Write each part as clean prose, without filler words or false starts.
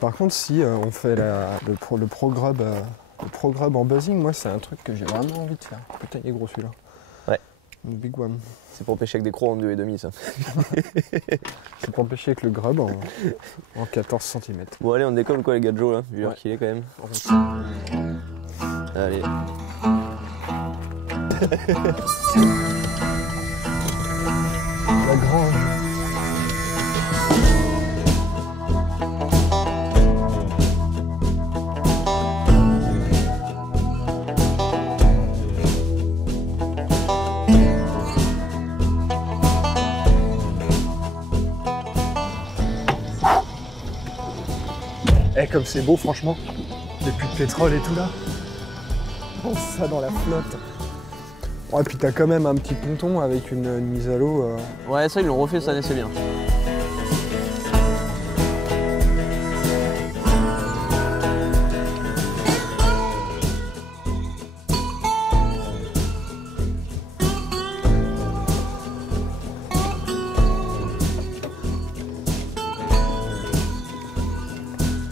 Par contre, si on fait le pro grub en buzzing, moi c'est un truc que j'ai vraiment envie de faire. Putain, il est gros celui-là. Ouais. Le big one. C'est pour pêcher avec des crocs en 2,5 ça. C'est pour pêcher avec le grub en 14 cm. Bon allez, on décolle quoi les gars de Joe là, vu l'heure qu'il est quand même. Allez. La grange. Eh, comme c'est beau franchement, les puits de pétrole et tout là. Oh, ça dans la flotte. Ouais, puis t'as quand même un petit ponton avec une mise à l'eau. Ouais, ça ils l'ont refait cette année, c'est bien.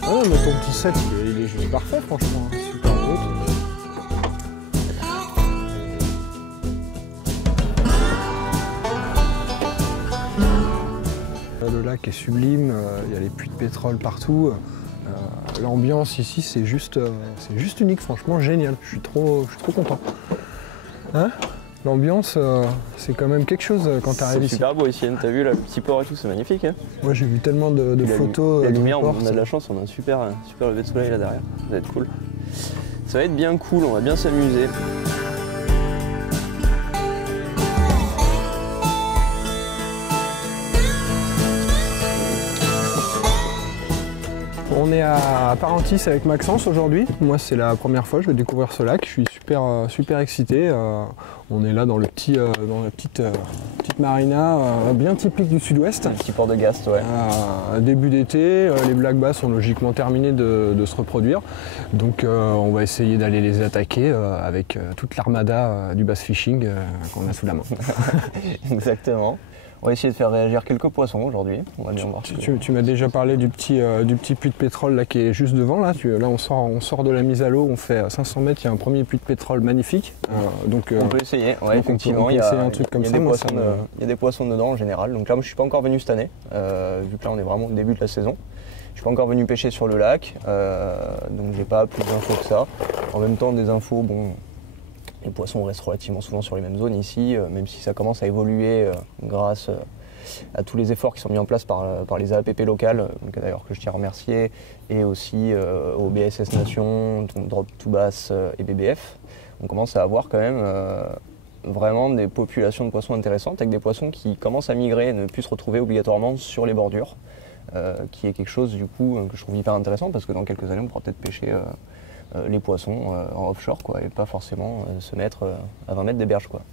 Ah ouais, mais ton petit set, il est juste parfait franchement. Super beau. Le lac est sublime, il y a les puits de pétrole partout. L'ambiance ici, c'est juste unique, franchement génial. Je suis trop content. Hein? L'ambiance, c'est quand même quelque chose quand tu arrives ici. C'est super beau ici, t'as vu là, le petit port et tout, c'est magnifique. Hein. Moi j'ai vu tellement de photos. La lumière, port, on a de la chance, on a un super lever de soleil là derrière. Ça va être cool. Ça va être bien cool, on va bien s'amuser. On est à Parentis avec Maxence aujourd'hui. Moi c'est la première fois que je vais découvrir ce lac. Je suis super excité. On est là dans la petite marina bien typique du sud-ouest. Un petit port de Gast, ouais. Début d'été, les black bass sont logiquement terminés de se reproduire. Donc on va essayer d'aller les attaquer avec toute l'armada du bass fishing qu'on a sous la main. Exactement. On va essayer de faire réagir quelques poissons aujourd'hui. On va bien voir. Tu m'as déjà parlé du petit puits de pétrole là, qui est juste devant. Là on sort de la mise à l'eau, on fait 500 mètres, il y a un premier puits de pétrole magnifique. Donc, on peut essayer, ouais, effectivement. Il y a des poissons dedans en général. Donc là, moi, je ne suis pas encore venu cette année, vu que là on est vraiment au début de la saison. Je ne suis pas encore venu pêcher sur le lac, donc j'ai pas plus d'infos que ça. En même temps, des infos, bon. Les poissons restent relativement souvent sur les mêmes zones ici, même si ça commence à évoluer grâce à tous les efforts qui sont mis en place par les AAPP locales, d'ailleurs que je tiens à remercier, et aussi au BSS Nation, Drop to Bass et BBF. On commence à avoir quand même vraiment des populations de poissons intéressantes, avec des poissons qui commencent à migrer et ne plus se retrouver obligatoirement sur les bordures, qui est quelque chose du coup que je trouve hyper intéressant, parce que dans quelques années on pourra peut-être pêcher les poissons en offshore, quoi, et pas forcément se mettre à 20 mètres des berges, quoi.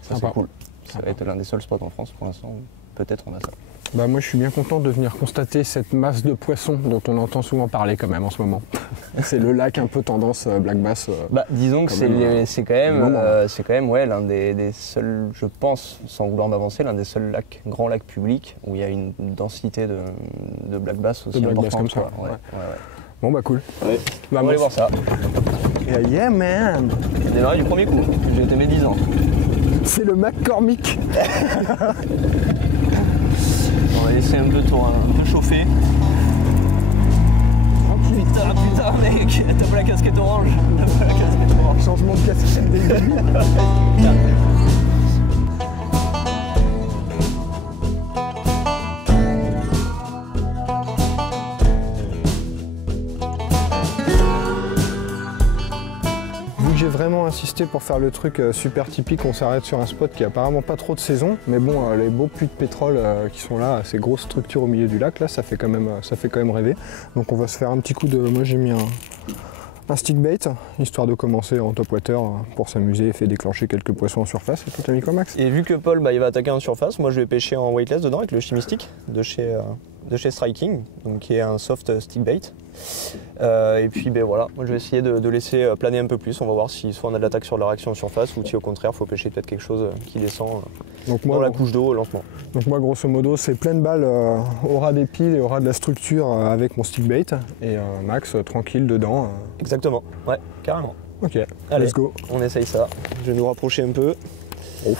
Ça c'est cool. Ça va être l'un des seuls spots en France pour l'instant où peut-être on a ça. Bah moi je suis bien content de venir constater cette masse de poissons dont on entend souvent parler quand même en ce moment. C'est le lac un peu tendance black bass. Disons que c'est quand même ouais, l'un des seuls, je pense, sans vouloir m'avancer, l'un des seuls grands lacs publics où il y a une densité de black bass aussi importante. Comme ça. Ouais. Bon bah cool. Ouais. On va aller voir ça. Yeah man. On démarre du premier coup. J'ai été mes 10 ans. C'est le McCormick. On va laisser un peu chauffer. Oh putain mec, t'as pas la casquette orange. Changement de casquette des début. J'ai vraiment insisté pour faire le truc super typique, on s'arrête sur un spot qui a apparemment pas trop de saison, mais bon, les beaux puits de pétrole qui sont là, ces grosses structures au milieu du lac, là, ça fait quand même rêver. Donc on va se faire un petit coup de... Moi j'ai mis un stick bait, histoire de commencer en top water pour s'amuser et faire déclencher quelques poissons en surface. Et toi t'as mis quoi Max? Et vu que Paul il va attaquer en surface, moi je vais pêcher en weightless dedans avec le Chimistic de chez de chez Striking, donc qui est un soft stick bait. Et puis ben voilà, moi je vais essayer de laisser planer un peu plus. On va voir si soit on a de l'attaque sur la réaction en surface ou si au contraire il faut pêcher peut-être quelque chose qui descend dans la couche d'eau au lancement. Donc moi grosso modo c'est pleine balle au ras des piles et au ras de la structure avec mon stick bait et Max tranquille dedans. Exactement, ouais, carrément. Ok, allez, let's go. On essaye ça. Je vais nous rapprocher un peu. Oh.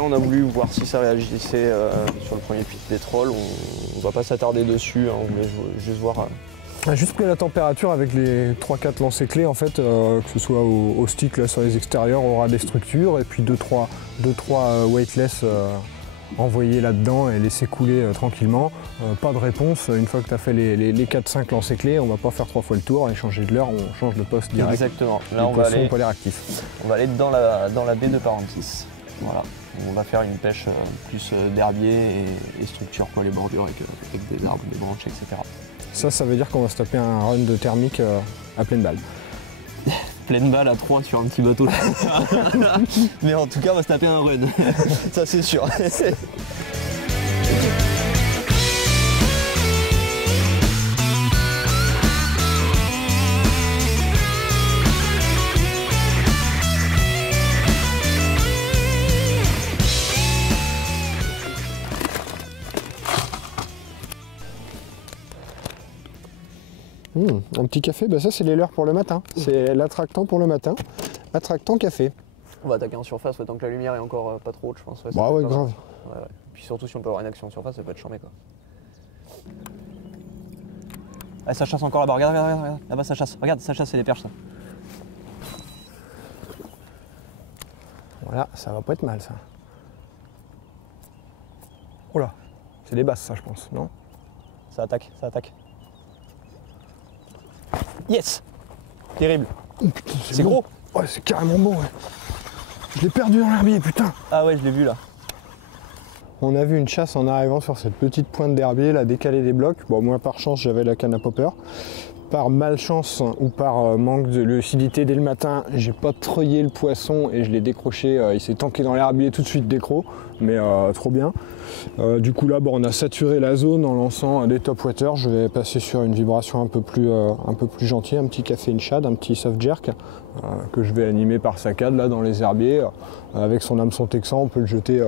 On a voulu voir si ça réagissait sur le premier puits de pétrole. On ne va pas s'attarder dessus, hein, on voulait juste voir. Juste pris la température avec les 3-4 lancers clés en fait, que ce soit au stick là, sur les extérieurs, au ras des structures, et puis 2-3 weightless envoyés là-dedans et laisser couler tranquillement. Pas de réponse, une fois que tu as fait les 4-5 lancers clés, on va pas faire 3 fois le tour et changer de l'heure, on change de poste direct. Exactement, là on va aller réactif. On va aller dans la baie de Parentis. Voilà. On va faire une pêche plus d'herbier et structure quoi, les bordures avec des arbres, des branches, etc. Ça veut dire qu'on va se taper un run de thermique à pleine balle. Pleine balle à 3 sur un petit bateau. Mais en tout cas, on va se taper un run. Ça, c'est sûr. Un petit café, bah ça c'est les leurs pour le matin. C'est l'attractant pour le matin. Attractant café. On va attaquer en surface tant que la lumière est encore pas trop haute, je pense. Ouais, bah ouais, grave. Ouais. Puis surtout si on peut avoir une action en surface, ça peut être charmé quoi. Ah, ça chasse encore là-bas, regarde. Là-bas ça chasse. Regarde, ça chasse, c'est des perches ça. Voilà, ça va pas être mal ça. Oh là, c'est des basses ça je pense, non? Ça attaque. Yes! Terrible. Oh, putain, c'est gros. Ouais, c'est carrément bon, ouais. Je l'ai perdu dans l'herbier, putain. Ah ouais, je l'ai vu là. On a vu une chasse en arrivant sur cette petite pointe d'herbier, là, décalée des blocs. Bon, moi, par chance, j'avais la canne à popper. Par malchance ou par manque de lucidité dès le matin, j'ai pas treuillé le poisson et je l'ai décroché. Il s'est tanké dans l'herbier tout de suite décro, mais trop bien. Du coup là, on a saturé la zone en lançant des top water. Je vais passer sur une vibration un peu plus gentille, un petit café in shad, un petit soft jerk que je vais animer par saccade là dans les herbiers. Avec son hameçon texan, on peut le jeter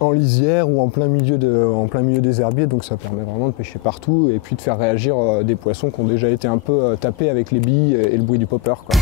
en lisière ou en plein milieu des herbiers, donc ça permet vraiment de pêcher partout et puis de faire réagir des poissons qui ont déjà été un peu tapés avec les billes et le bruit du popper, quoi.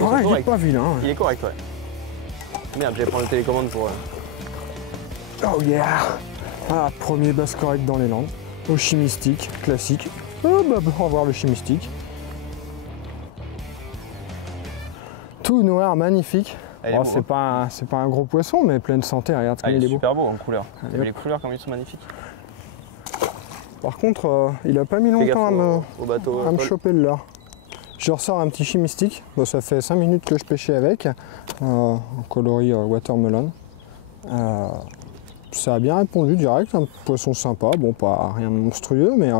Ouais, il est pas vilain. Ouais. Il est correct, ouais. Merde, j'allais prendre le télécommande pour... Oh yeah! Ah, premier bass correct dans les Landes. Au chimistique, classique. Oh, bah, au revoir le chimistique. Tout noir, magnifique. Oh, c'est pas un gros poisson, mais pleine santé. Regarde comme il est beau. Super beau en couleur. Les couleurs comme ils sont magnifiques. Par contre, il a pas mis longtemps à me choper le leurre. Je ressors un petit chimistique, bon, ça fait 5 minutes que je pêchais avec, en coloris watermelon. Ça a bien répondu direct, un poisson sympa, bon pas rien de monstrueux, mais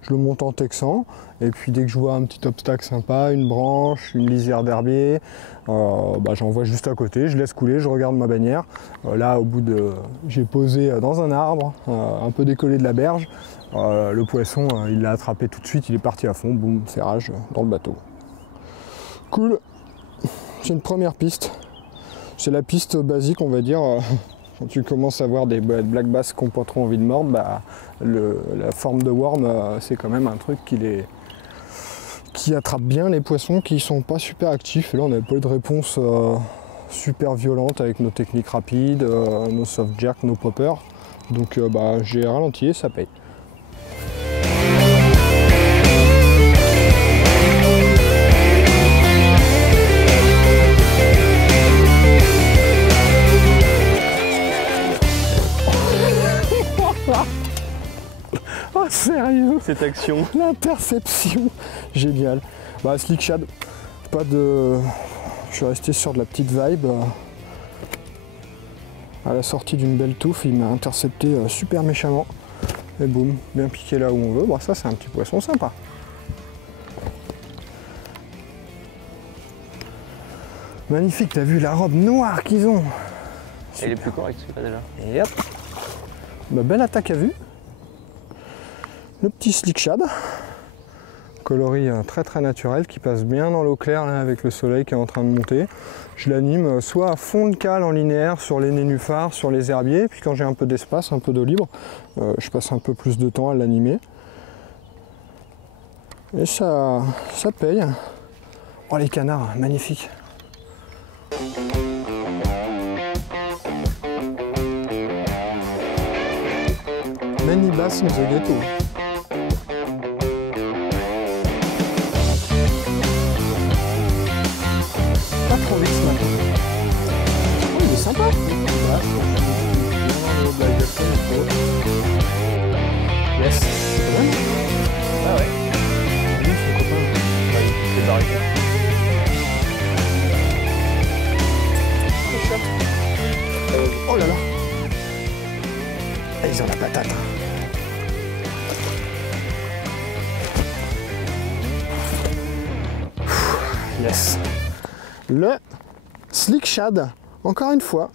je le monte en texan. Et puis dès que je vois un petit obstacle sympa, une branche, une lisière d'herbier, j'envoie juste à côté, je laisse couler, je regarde ma bannière. Là au bout de... j'ai posé dans un arbre, un peu décollé de la berge. Le poisson, il l'a attrapé tout de suite, il est parti à fond, boum, ferrage dans le bateau. Cool. C'est une première piste. C'est la piste basique, on va dire. Quand tu commences à voir des black bass qui n'ont pas trop envie de mordre, la forme de worm, c'est quand même un truc qui attrape bien les poissons qui sont pas super actifs. Et là, on n'avait pas eu de réponse super violente avec nos techniques rapides, nos soft jerk, nos poppers. Donc j'ai ralenti et ça paye. Oh sérieux? Cette action. L'interception. Génial. Slick shad. Pas de. Je suis resté sur de la petite vibe. À la sortie d'une belle touffe, il m'a intercepté super méchamment. Et boum, bien piqué là où on veut. Ça c'est un petit poisson sympa. Magnifique, t'as vu la robe noire qu'ils ont? Elle est plus correcte celui-là déjà. Et hop. Belle attaque à vue. Le petit slick shad. Coloris très très naturel qui passe bien dans l'eau claire là, avec le soleil qui est en train de monter. Je l'anime soit à fond de cale en linéaire sur les nénuphars, sur les herbiers, puis quand j'ai un peu d'espace, un peu d'eau libre, je passe un peu plus de temps à l'animer. Et ça paye. Oh les canards, magnifiques. Many bass in the ghetto. Pas trop vite ce matin. Oh, il est sympa. Yes. C'est bien. Ah ouais. Lui, son copain. Il fait barrer. Oh là là. Et ils ont la patate. Yes. Le slick shad, encore une fois.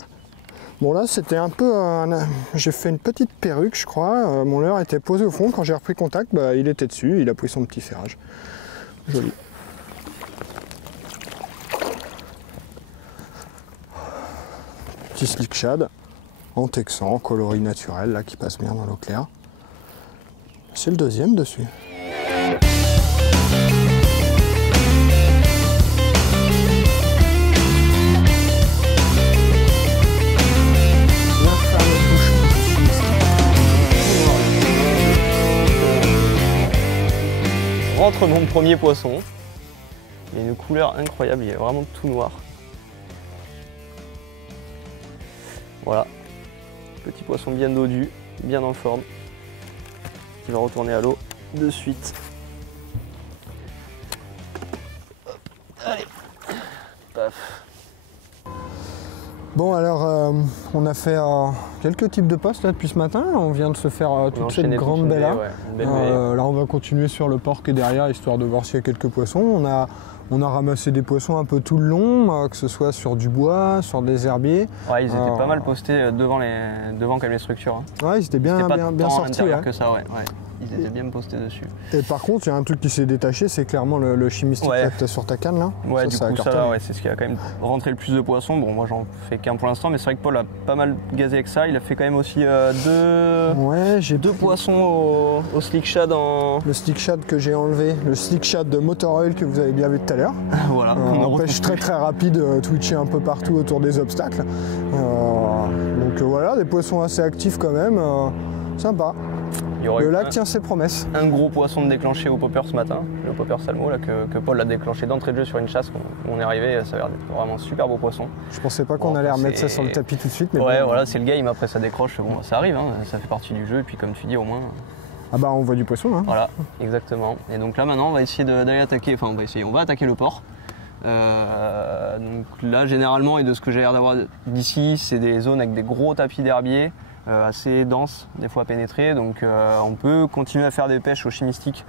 Bon là c'était un peu j'ai fait une petite perruque je crois. Mon leurre était posé au fond. Quand j'ai repris contact, il était dessus, il a pris son petit ferrage. Joli. Petit slick shad en texan, coloris naturel là qui passe bien dans l'eau claire. C'est le deuxième dessus. Rentre mon premier poisson. Il a une couleur incroyable, il est vraiment tout noir. Voilà. Petit poisson bien dodu, bien en forme. Qui va retourner à l'eau de suite. Allez. Paf. Bon alors on a fait quelques types de postes là depuis ce matin, on vient de se faire toute cette grande baie là. Là on va continuer sur le port qui est derrière histoire de voir s'il y a quelques poissons. On a ramassé des poissons un peu tout le long, que ce soit sur du bois, sur des herbiers. Ouais, ils étaient pas mal postés devant quand même les structures. Hein. Ouais, ils étaient bien sortis. Ouais. Que ça, ouais. Ils étaient bien postés dessus. Et par contre, il y a un truc qui s'est détaché, c'est clairement le chimiste que tu as sur ta canne là. Ouais, du coup, ça c'est ce qui a quand même rentré le plus de poissons. Bon, moi j'en fais qu'un pour l'instant, mais c'est vrai que Paul a pas mal gazé avec ça. Il a fait quand même aussi deux poissons au slick shad en. Le slick shad que j'ai enlevé, le slick shad de Motor Oil que vous avez bien vu tout à l'heure. Voilà. Pêche très très rapide, twitcher un peu partout autour des obstacles. Donc voilà, des poissons assez actifs quand même. Sympa. Le lac tient ses promesses. Un gros poisson de déclenché au popper ce matin, le popper salmo là, que Paul a déclenché d'entrée de jeu sur une chasse où on est arrivé, ça a l'air d'être vraiment super beau poisson. Je pensais pas qu'on allait remettre ça sur le tapis tout de suite. Mais ouais, bon, voilà, c'est le game, après ça décroche, bon, ça arrive, hein, ça fait partie du jeu, et puis comme tu dis au moins... Ah bah on voit du poisson hein. Voilà, exactement. Et donc là maintenant on va essayer d'aller attaquer, on va attaquer le port. Donc là généralement, et de ce que j'ai l'air d'avoir d'ici, c'est des zones avec des gros tapis d'herbier. Assez dense, des fois pénétré, donc on peut continuer à faire des pêches au chimistique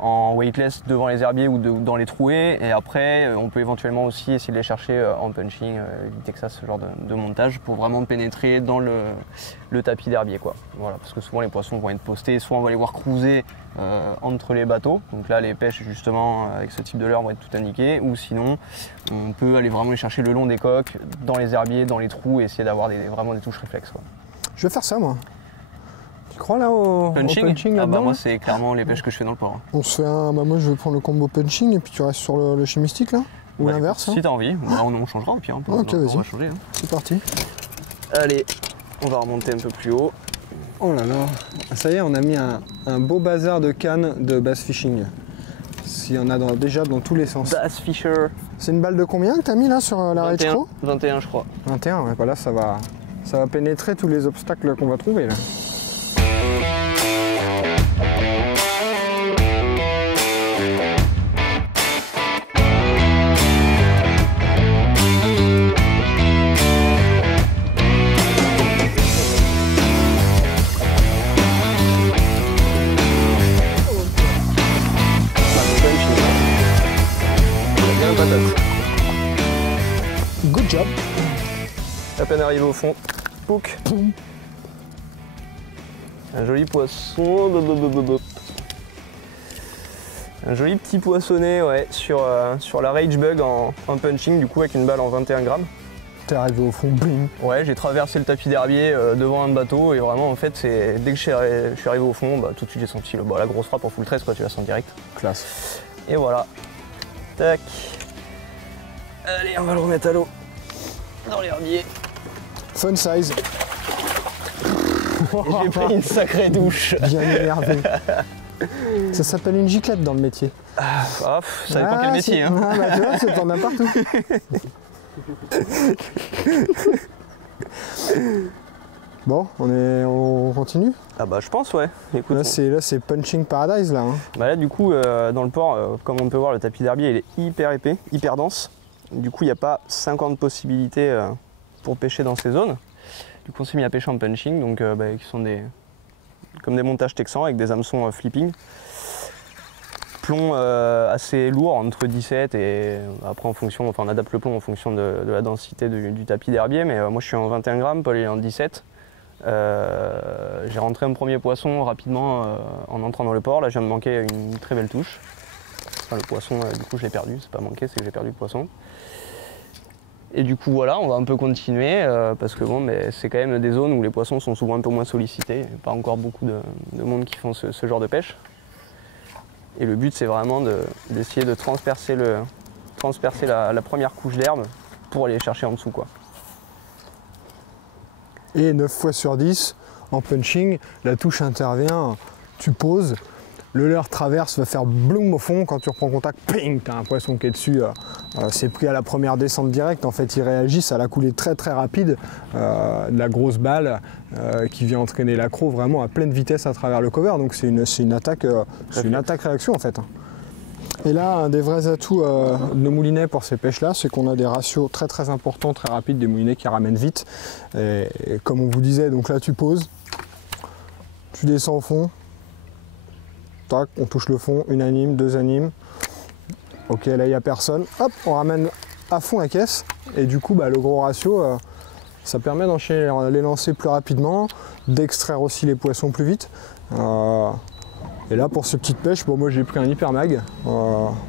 en weightless devant les herbiers ou dans les trouées, et après on peut éventuellement aussi essayer de les chercher en punching, du Texas, ce genre de montage pour vraiment pénétrer dans le tapis d'herbier quoi. Voilà, parce que souvent les poissons vont être postés, soit on va les voir cruiser entre les bateaux, donc là les pêches justement avec ce type de leurre vont être tout indiquées, ou sinon on peut aller vraiment les chercher le long des coques, dans les herbiers, dans les trous, et essayer d'avoir vraiment des touches réflexes quoi. Je vais faire ça moi. Tu crois là au punching là moi c'est clairement les pêches que je fais dans le port. On se fait moi je vais prendre le combo punching et puis tu restes sur le chimistique là. Ou l'inverse. Si t'as envie, on changera au pire. Ok, vas-y. On va changer. Hein. C'est parti. Allez, on va remonter un peu plus haut. Oh là là, ça y est, on a mis un beau bazar de cannes de bass fishing. S'il y en a déjà dans tous les sens. Bass Fisher. C'est une balle de combien que t'as mis là sur la Rage Pro? 21 je crois. 21, ouais, bah là ça va pénétrer tous les obstacles qu'on va trouver là. Good job. À peine arrivé au fond. Pouc. Un joli poisson. Un joli petit poissonnet, ouais, sur la Rage Bug en punching, du coup avec une balle en 21 grammes. T'es arrivé au fond, bing. Ouais, j'ai traversé le tapis d'herbier devant un bateau et vraiment en fait c'est dès que je suis arrivé au fond, bah, tout de suite j'ai senti la grosse frappe en full 13 quoi, tu la sens direct. Classe. Et voilà. Tac. Allez, on va le remettre à l'eau. Dans l'herbier. Fun size. Et j'ai pris une sacrée douche. Bien énervé. Ça s'appelle une giclette dans le métier. Ça dépend quel métier. Hein. Ah, bah, tu vois, t'en as partout. Bon, on continue? Ah bah je pense ouais. Écoute, là c'est punching paradise là. Hein. Bah là du coup dans le port, comme on peut voir, le tapis d'herbier il est hyper épais, hyper dense. Du coup il n'y a pas 50 possibilités pour pêcher dans ces zones. Du coup on s'est mis à pêcher en punching, donc qui sont comme des montages texans avec des hameçons flipping. Plomb assez lourd, entre 17 et après on adapte le plomb en fonction de la densité du tapis d'herbier, mais moi je suis en 21 grammes, Paul est en 17. J'ai rentré un premier poisson rapidement en entrant dans le port. Là je viens de manquer une très belle touche. Enfin, le poisson du coup je l'ai perdu, c'est pas manqué, c'est que j'ai perdu le poisson. Et du coup voilà, on va un peu continuer parce que bon, c'est quand même des zones où les poissons sont souvent un peu moins sollicités. Il n'y a pas encore beaucoup de monde qui font ce genre de pêche. Et le but c'est vraiment d'essayer de transpercer la première couche d'herbe pour aller chercher en dessous quoi. Et 9 fois sur 10, en punching, la touche intervient, tu poses, le leurre traverse, va faire bloom au fond, quand tu reprends contact, ping, t'as un poisson qui est dessus, c'est pris à la première descente directe, en fait ils réagissent à la coulée très très rapide de la grosse balle qui vient entraîner l'accro vraiment à pleine vitesse à travers le cover, donc c'est une attaque réaction en fait. Et là, un des vrais atouts de nos moulinets pour ces pêches-là, c'est qu'on a des ratios très très importants, très rapides, des moulinets qui ramènent vite. Et comme on vous disait, donc là tu poses, tu descends au fond, tac, on touche le fond, une anime, deux animes. Ok, là il n'y a personne, hop, on ramène à fond la caisse. Et du coup, le gros ratio, ça permet d'enchaîner les lancers plus rapidement, d'extraire aussi les poissons plus vite. Et là pour ces petites pêches, moi j'ai pris un hyper mag.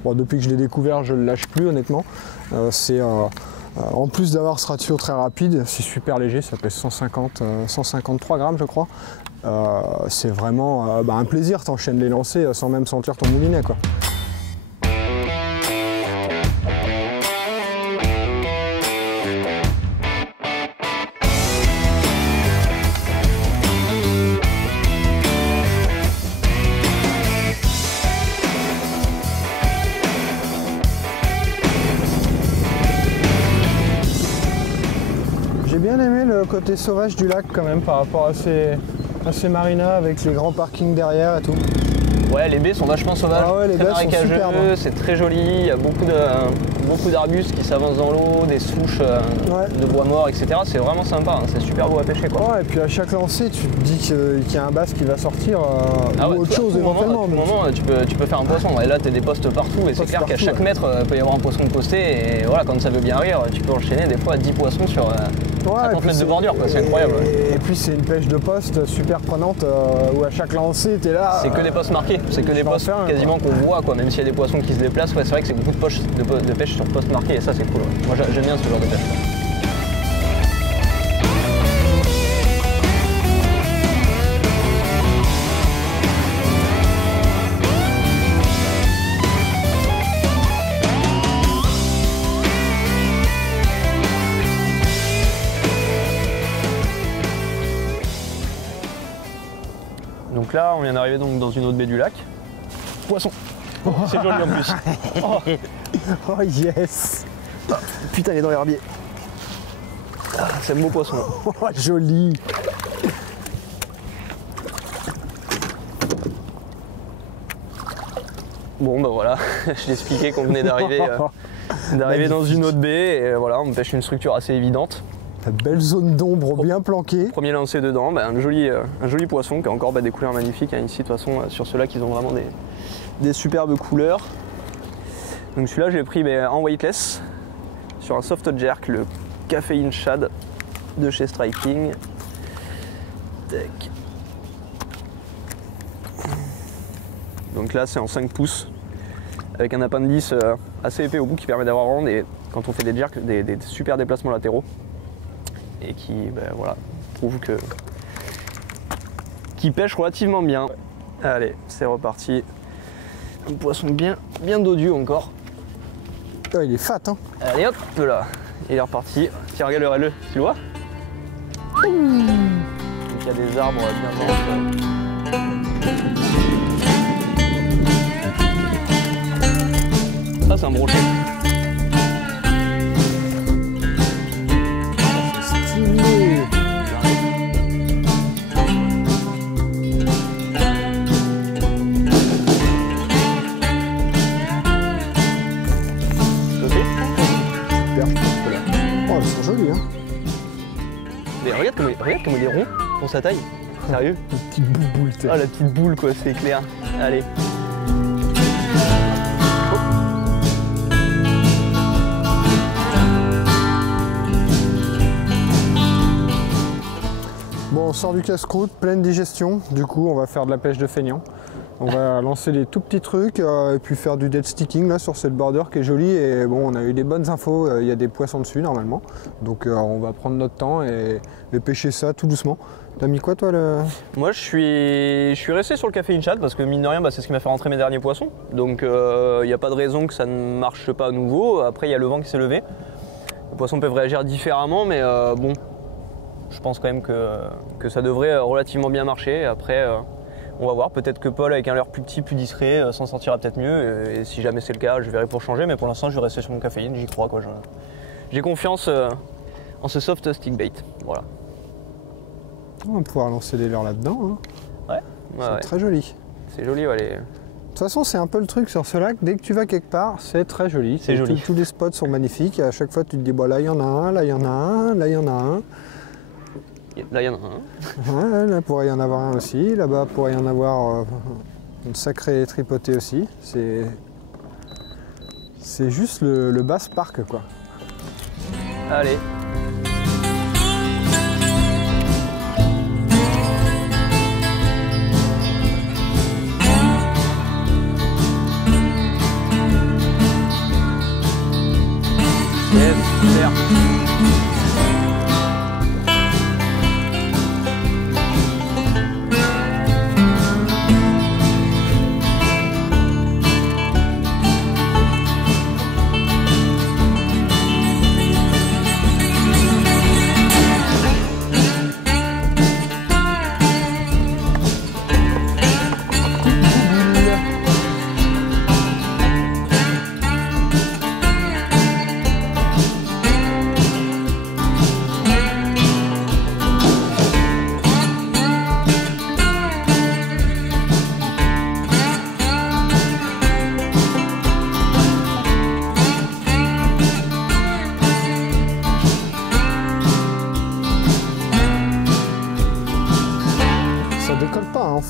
Depuis que je l'ai découvert, je ne le lâche plus honnêtement. En plus d'avoir ce ratio très rapide, c'est super léger, ça pèse 153 grammes je crois. C'est vraiment un plaisir, t'enchaînes les lancers sans même sentir ton moulinet quoi. J'ai bien aimé le côté sauvage du lac quand même par rapport à ces marinas avec les grands parkings derrière et tout. Ouais, les baies sont vachement sauvages, ah ouais, les très baies sont superbes. C'est très joli, il y a beaucoup d'arbustes qui s'avancent dans l'eau, des souches de bois mort, etc. C'est vraiment sympa, hein, c'est super beau à pêcher quoi. Ouais, et puis à chaque lancer, tu te dis qu'il y a un bass qui va sortir ou autre chose éventuellement. À tout moment, tu peux faire un poisson, et là tu as des postes partout, et c'est clair qu'à chaque mètre, il peut y avoir un poisson de posté, et voilà, quand ça veut bien rire, tu peux enchaîner des fois 10 poissons sur 50 mètres de bordure, c'est incroyable. Et puis c'est une pêche de poste super prenante, où à chaque lancer, tu es là... C'est que des postes marqués, c'est que des postes quasiment qu'on voit, quoi. Même s'il y a des poissons qui se déplacent, c'est vrai que c'est beaucoup de pêche sur poste marqué, et ça c'est cool. Moi j'aime bien ce genre de pêche. on vient d'arriver donc dans une autre baie du lac. Poisson. C'est joli en plus. Oh. Oh yes. Putain, il est dans l'herbier. Ah, c'est un beau poisson. Oh, joli. Bon bah voilà, je t'ai expliqué qu'on venait d'arriver dans une autre baie et voilà, on pêche une structure assez évidente. La belle zone d'ombre bien planquée. Premier lancé dedans, bah, un joli poisson qui a encore des couleurs magnifiques. Hein. Ici de toute façon sur ceux-là ils ont vraiment des superbes couleurs. Donc celui-là je l'ai pris en weightless sur un soft jerk, le Caféine Shad de chez Striking. Tac. Donc là c'est en 5 pouces avec un appendice assez épais au bout qui permet d'avoir vraiment quand on fait des jerks des super déplacements latéraux et qui voilà, prouve qu'il pêche relativement bien. Allez, c'est reparti. Un poisson bien dodu encore. Oh, il est fat hein. Allez hop là, il est reparti. Tiens, regarde-le, tu le vois? Donc il y a des arbres bien denses. Ça c'est un brochet. Stylé. Oh, ils sont jolis hein. Mais regarde comme il est rond pour sa taille. Sérieux? Une petite boule. Ah la petite boule quoi, c'est clair. Allez. Bon, on sort du casse-croûte, pleine digestion. Du coup, on va faire de la pêche de feignant. On va lancer des tout petits trucs et puis faire du dead sticking là sur cette border qui est jolie. Et bon, on a eu des bonnes infos. Il y a des poissons dessus normalement. Donc, on va prendre notre temps et pêcher ça tout doucement. T'as mis quoi toi Moi, je suis resté sur le Caféine Shad parce que mine de rien, c'est ce qui m'a fait rentrer mes derniers poissons. Donc, il n'y a pas de raison que ça ne marche pas à nouveau. Après, il y a le vent qui s'est levé. Les poissons peuvent réagir différemment, mais bon. Je pense quand même que ça devrait relativement bien marcher. Après, on va voir. Peut-être que Paul, avec un leurre plus petit, plus discret, s'en sortira peut-être mieux. Et si jamais c'est le cas, je verrai pour changer. Mais pour l'instant, je vais rester sur mon caféine. J'y crois. J'ai confiance en ce soft stick bait. Voilà. On va pouvoir lancer des leurres là-dedans. Hein. Ouais. C'est très joli. C'est joli, ouais. De toute façon, c'est un peu le truc sur ce lac. Dès que tu vas quelque part, c'est très joli. C'est joli. Tous les spots sont magnifiques. Et à chaque fois, tu te dis, bon, là, il y en a un, là, il y en a un, là, il y en a un. Là, il y en a un. Ouais, là, pourrait y en avoir un aussi. Là-bas, pourrait y en avoir une sacrée tripotée aussi. C'est juste le Bass Park, quoi. Allez. Yes, super.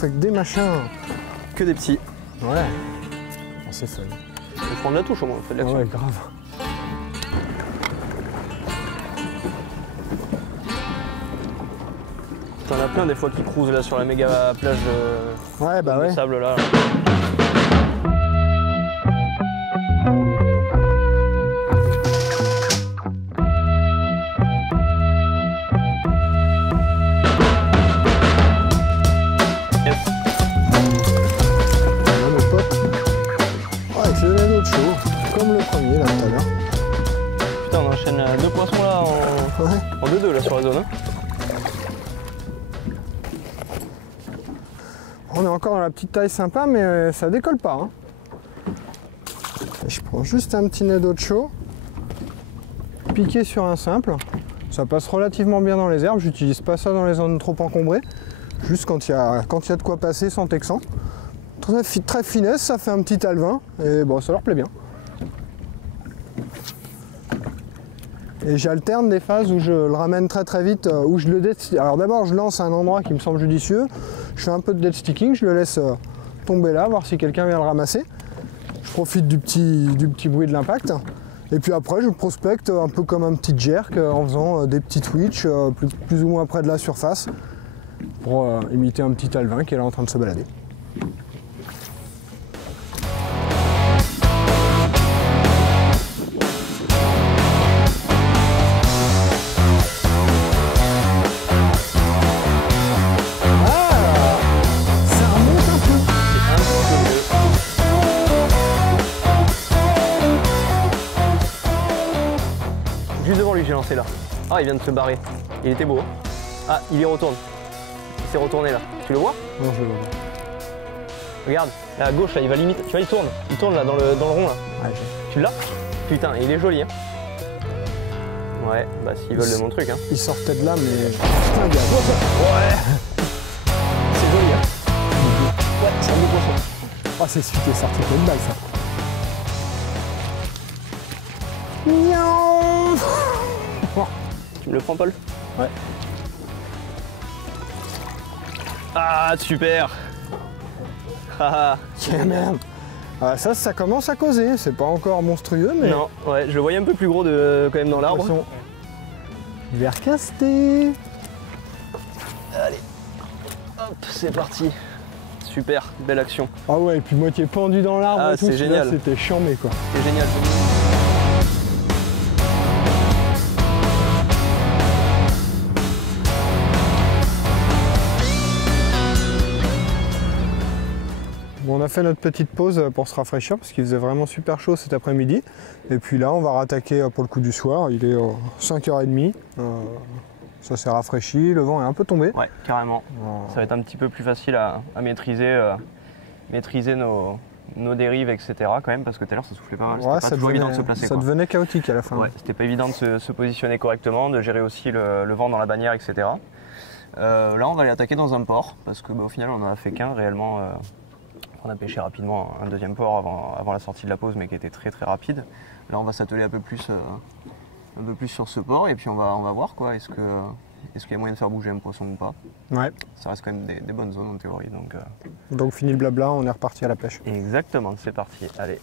fait que des machins. Que des petits. Ouais. Oh, c'est fun. On prend de la touche au moins, on fait de l'action. Ouais, grave. T'en as plein des fois qui cruisent là sur la méga plage de sable là. Deux poissons là en 2-2 là sur la zone. Hein. On est encore dans la petite taille sympa, mais ça décolle pas. Hein. Et je prends juste un petit nez d'eau de chaud, piqué sur un simple. Ça passe relativement bien dans les herbes. J'utilise pas ça dans les zones trop encombrées. Juste quand il y a de quoi passer sans texan. Très finesse, ça fait un petit alevin et bon, ça leur plaît bien. Et j'alterne des phases où je le ramène très vite, où je le dead. Alors d'abord je lance à un endroit qui me semble judicieux, je fais un peu de dead sticking, je le laisse tomber là, voir si quelqu'un vient le ramasser. Je profite du petit bruit de l'impact. Et puis après je prospecte un peu comme un petit jerk en faisant des petits twitch plus ou moins près de la surface pour imiter un petit alevin qui est là en train de se balader. Là. Ah, il vient de se barrer. Il était beau. Ah, il y retourne. Il s'est retourné là. Tu le vois? Non, je le vois pas. Regarde, là à gauche, là, il va limite. Tu vois, il tourne. Il tourne là dans le rond là. Ouais, tu l'as? Putain, il est joli. Hein. Ouais, bah s'ils veulent de mon truc. Hein. Il sortait de là, mais. Putain, gars. Ouais. C'est joli. Hein. Ouais, c'est un beau poisson. Ah, c'est celui qui est sorti plein de balles, ça. Miaou. Tu me le prends, Paul? Ouais. Ah, super. Haha. Yeah, man. Ah, ça commence à causer. C'est pas encore monstrueux, mais... Non, ouais, je le voyais un peu plus gros quand même dans l'arbre. Vert casté. Allez. Hop, c'est parti. Super, belle action. Ah ouais, et puis moitié pendu dans l'arbre. Ah, c'est génial. C'était chambé, quoi. C'est génial. Bon, on a fait notre petite pause pour se rafraîchir parce qu'il faisait vraiment super chaud cet après-midi. Et puis là, on va rattaquer pour le coup du soir. Il est 5h30. Ça s'est rafraîchi, le vent est un peu tombé. Ouais, carrément. Ça va être un petit peu plus facile à maîtriser, nos dérives, etc. quand même, parce que tout à l'heure ça soufflait pas mal. Ouais, c'était pas toujours évident de se placer. Ça devenait chaotique à la fin. Ouais, c'était pas évident de se positionner correctement, de gérer aussi le vent dans la bannière, etc. Là, on va aller attaquer dans un port, parce que au final, on n'en a fait qu'un réellement. On a pêché rapidement un deuxième port avant la sortie de la pause, mais qui était très très rapide. Là, on va s'atteler un peu plus sur ce port, et puis on va voir quoi. Est-ce qu'il y a moyen de faire bouger un poisson ou pas? Ouais. Ça reste quand même des bonnes zones en théorie. Donc fini le blabla, on est reparti à la pêche. Exactement, c'est parti. Allez.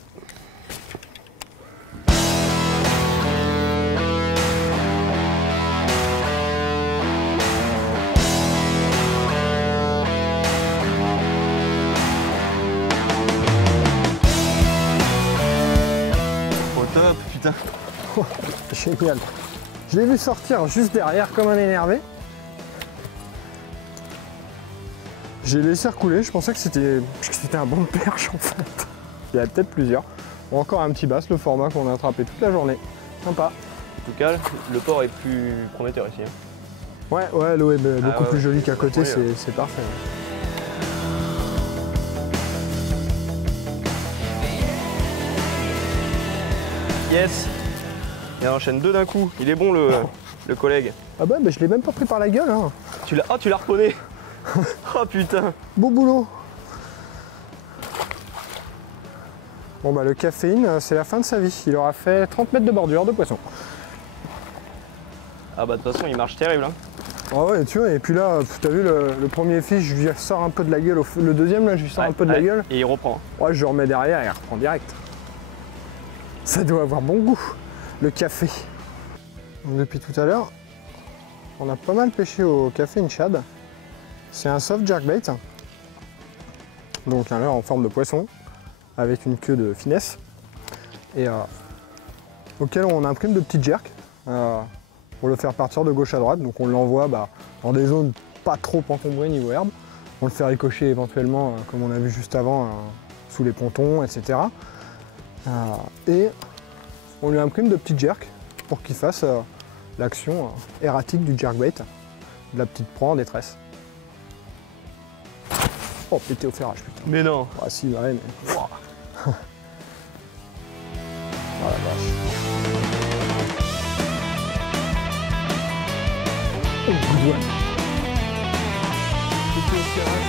Putain. Oh, génial. Je l'ai vu sortir juste derrière comme un énervé. J'ai laissé recouler, je pensais que c'était un bon de perche en fait. Il y en a peut-être plusieurs. Bon, encore un petit bass, le format qu'on a attrapé toute la journée. Sympa. En tout cas, le port est plus prometteur ici. Hein. Ouais, l'eau est beaucoup plus jolie qu'à côté, c'est parfait. Yes. Il enchaîne deux d'un coup. Il est bon le collègue. Ah bah, je l'ai même pas pris par la gueule. Hein. Tu l'as reconné. Oh putain. Beau boulot. Bon bah le caféine, c'est la fin de sa vie. Il aura fait 30 mètres de bordure de poisson. Ah bah de toute façon il marche terrible. Hein. Ah ouais, tu vois, et puis là, t'as vu le premier fiche, je lui sors un peu de la gueule. Le deuxième là, je lui sors un peu de la gueule. Et il reprend. Ouais, je le remets derrière et il reprend direct. Ça doit avoir bon goût, le café. Donc, depuis tout à l'heure, on a pas mal pêché au café Inchad. C'est un soft jerkbait. Donc un leurre en forme de poisson, avec une queue de finesse. Et auquel on imprime de petits jerks pour le faire partir de gauche à droite. Donc on l'envoie dans des zones pas trop encombrées niveau herbe. On le fait ricocher éventuellement, comme on a vu juste avant, sous les pontons, etc. Et on lui imprime de petits jerks pour qu'il fasse l'action erratique du jerkbait, de la petite proie en détresse. Oh, pété au ferrage, putain. Mais non. Ah si, ouais, mais... Wow. Oh la vache. Oh, good one. Pété au ferrage,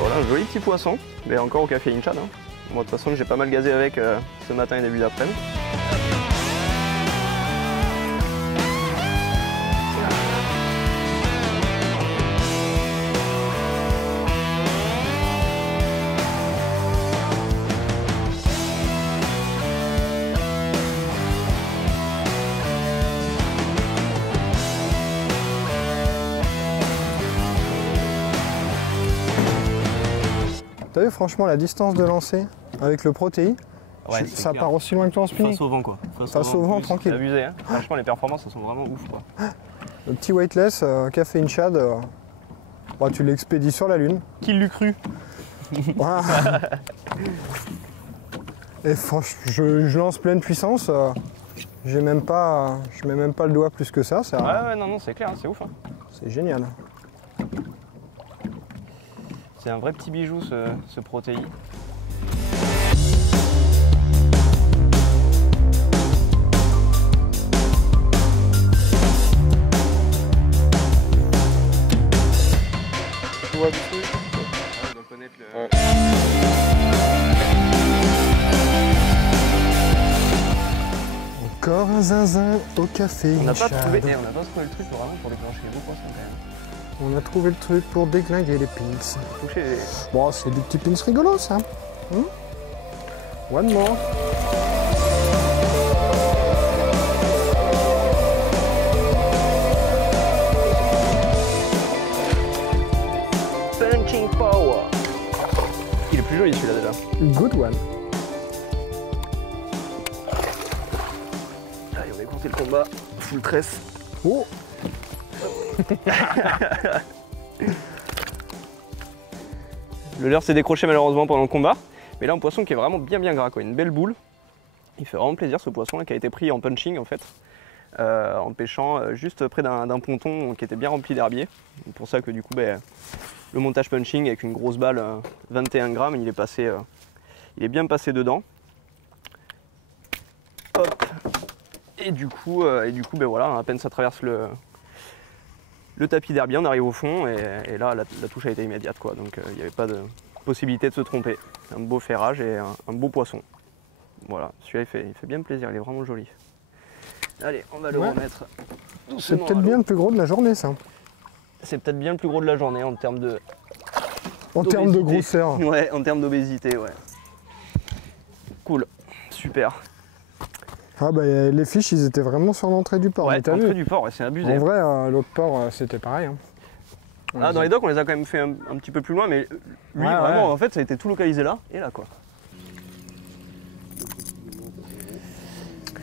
Voilà, un joli petit poisson, mais encore au café Inchad. Hein. Moi, de toute façon, j'ai pas mal gazé avec ce matin et début d'après-midi. T'as vu franchement la distance de lancer avec le Pro-TI, ouais, ça part aussi loin que toi en spinning. Face au vent quoi. Face au vent, tranquille. C'est abusé, hein. Franchement les performances elles sont vraiment ouf quoi. Le petit weightless, café Inchad, bah, tu l'expédies sur la lune. Qui l'eût cru? Et franchement, je lance pleine puissance, je mets même pas le doigt plus que ça. Ouais non c'est clair, c'est ouf. Hein. C'est génial. C'est un vrai petit bijou ce Pro-TI. Tu vois du truc? On doit connaître le... Ouais. Encore un zinzin au café. On n'a pas trouvé le truc vraiment pour déclencher les beaux poissons quand même. On a trouvé le truc pour déglinguer les pins. Toucher les... Bon, c'est des petits pins rigolos, ça. One more. Punching power. Il est plus joli celui-là déjà. Good one. Allez, on va écourter le combat. Full tresse. Oh. Le leurre s'est décroché malheureusement pendant le combat, mais là un poisson qui est vraiment bien gras quoi, une belle boule. Il fait vraiment plaisir ce poisson là, qui a été pris en punching en fait, en pêchant juste près d'un ponton qui était bien rempli d'herbier. C'est pour ça que du coup le montage punching avec une grosse balle 21 grammes, il est bien passé dedans. Hop. Et du coup voilà, à peine ça traverse le tapis d'herbier, on arrive au fond et là la touche a été immédiate quoi, donc il n'y avait pas de possibilité de se tromper. Un beau ferrage et un beau poisson. Voilà, celui-là il fait bien plaisir, il est vraiment joli. Allez, on va le remettre. C'est peut-être bien le plus gros de la journée ça. C'est peut-être bien le plus gros de la journée en termes de... En termes de grosseur. Ouais, en termes d'obésité, ouais. Cool, super. Ah bah les fiches ils étaient vraiment sur l'entrée du port. Ouais, l'entrée du port, ouais, c'est abusé. En vrai, l'autre port c'était pareil. Hein. Ah, dans les docks on les a quand même fait un petit peu plus loin, mais lui vraiment en fait ça a été tout localisé là et là quoi.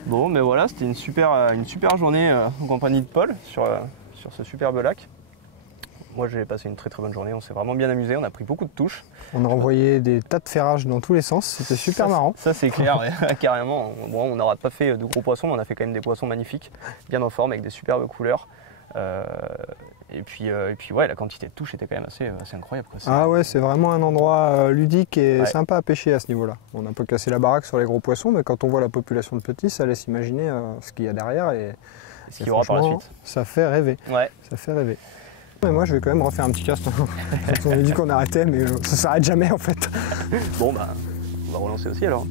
Bon mais voilà, c'était une super journée en compagnie de Paul sur ce superbe lac. Moi j'ai passé une très bonne journée, on s'est vraiment bien amusé, on a pris beaucoup de touches. On a envoyé des tas de ferrages dans tous les sens, c'était super marrant. Ça c'est clair, ouais, carrément. Bon, on n'aura pas fait de gros poissons, mais on a fait quand même des poissons magnifiques, bien en forme, avec des superbes couleurs. Et puis ouais, la quantité de touches était quand même assez incroyable. Quoi. Ah ouais, c'est vraiment un endroit ludique et sympa à pêcher à ce niveau-là. On a un peu cassé la baraque sur les gros poissons, mais quand on voit la population de petits, ça laisse imaginer ce qu'il y a derrière et ce qu'il y aura par la suite. Ça fait rêver. Ouais. Ça fait rêver. Mais moi je vais quand même refaire un petit cast. On a dit qu'on arrêtait mais ça s'arrête jamais en fait. Bon bah on va relancer aussi alors.